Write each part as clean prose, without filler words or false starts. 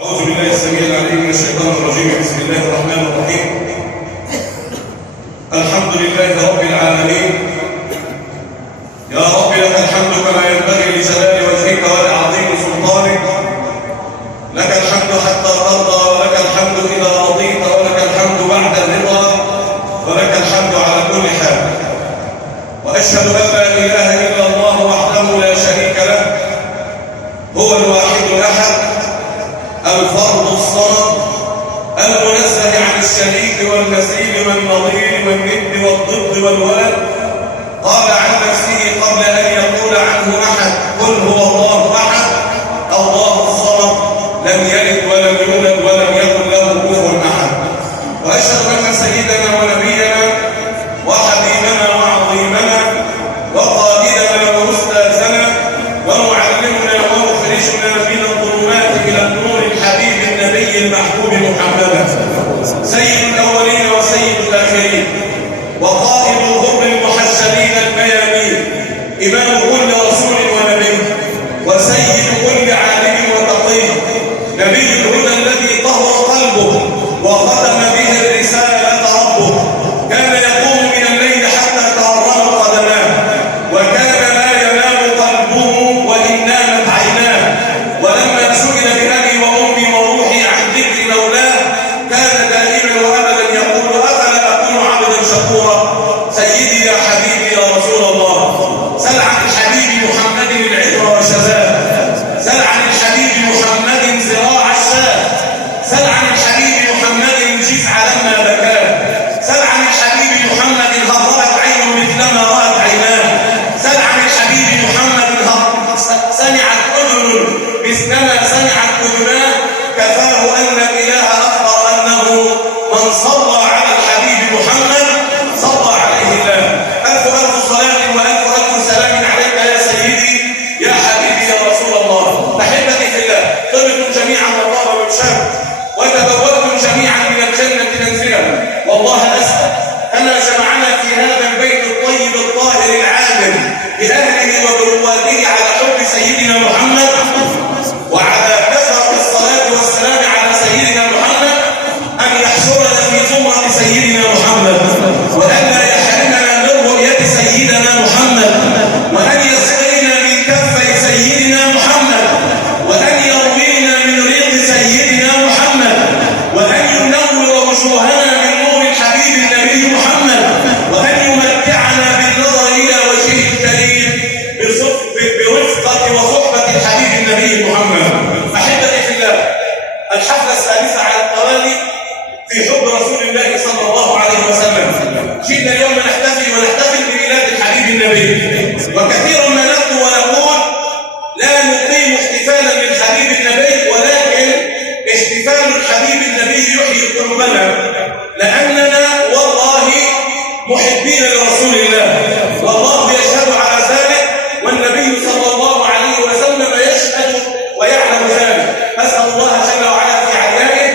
أعوذ بالله السميع العليم من الشيطان الرجيم. بسم الله الرحمن الرحيم. الحمد لله رب العالمين. يا رب لك الحمد كما ينبغي لجلال وجهك ولعظيم سلطانك. لك الحمد حتى ترضى، ولك الحمد إذا رضيت، ولك الحمد بعد الرضا، ولك الحمد على كل حال. وأشهد أن لا إله إلا الله وحده لا شريك له، هو الواحد الأحد الفرد الصمد المنزه عن الشريك والمثيل والنظير والند والضد والولد. قال عن نفسه قبل أن يقول عنه أحد: قل هو الله أحد الله الصمد لم يلد ولم يولد ولم يكن له كفوا أحد. وأشهد أن سيدنا ونبينا وحبيبنا وعظيمنا وقائدنا وأستاذنا ومعلمنا ومخرجنا من الظلمات إلى النور الحبيب النبي المحبوب محمدا سيد الأولين وسيد الآخرين وقائد الغر المحجلين الميامين، إمام كل رسول ونبي وسيد كل عالم وتقي، نبي الهدى الذي طهر قلبه وختم به الرسالة ربه. كان يقوم من الليل حتى تورم قدماه، وكان لا ينام قلبه وإن نامت عيناه. ولما سئل بأبي وأمي وروحي عن ذكر مولاه كان دائما وأبدا يقول: أفلا أكون عبدا شكورا. سيدي يا حبيبي يا رسول الله، سل عن الحبيب محمد العطر والشذاذ، سل عن الحبيب محمد زراع الشاة، سل عن الحبيب محمد جزع لما بكاه، سل عن الحبيب محمد هل رأت عين مثلما رأت عيناه، سل عن الحبيب محمد سمعت أذن مثلما سمعت أذناه. كفاه أن الإله أخبر أنه من صلى على الحبيب محمد صلى عليه الله. ألف ألف صلاة وألف ألف سلام عليك يا سيدي يا حبيبي يا رسول الله. أحبتي في الله، طبتم جميعا وطاب ممشاكم وتبوأتم جميعا من الجنة منزلا. والله أسأل كما جمعنا في هذا البيت الطيب الطاهر العامر بأهله وبرواده على حب سيدنا محمد وعلى كثرة الصلاة والسلام على سيدنا محمد، أن يحشرنا في زمرة سيدنا محمد، وأن لا يحرمنا من رؤية سيدنا محمد، وأن يسقينا من كفي سيدنا محمد، وأن يروينا من ريق سيدنا محمد، وأن ينور وجوهنا من نور الحبيب النبي محمد، وأن يمتعنا بالنظر إلى وجهه الكريم برفقة وصحبة الحبيب النبي محمد. أحبتي في الله، الحفلة الثالثة على التوالي في حب رسول الله صلى الله عليه وسلم. جئنا اليوم نحتفل بميلاد الحبيب النبي، وكثيرا ما نقول ونقول لا نقيم احتفالا للحبيب النبي، ولكن احتفال الحبيب النبي يحيي قلوبنا، لأننا والله محبين لرسول الله، والله يشهد على ذلك، والنبي صلى الله عليه وسلم يشهد ويعلم ذلك. أسأل الله جل وعلا في عيائه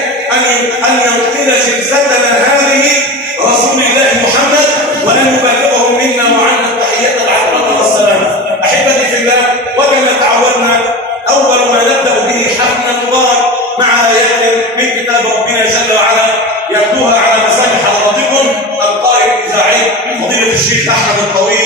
أن ينقل جلستنا هذه رسول الله محمد، وأن يبلغه منا وعنا التحية العطرة والسلام. أحبتي في الله، وكما تعودنا أول ما نبدأ به حفلنا المبارك مع آيات من كتاب ربنا جل وعلا يتلوها على مسامع حضراتكم القارئ الإذاعي فضيلة الشيخ أحمد الطويل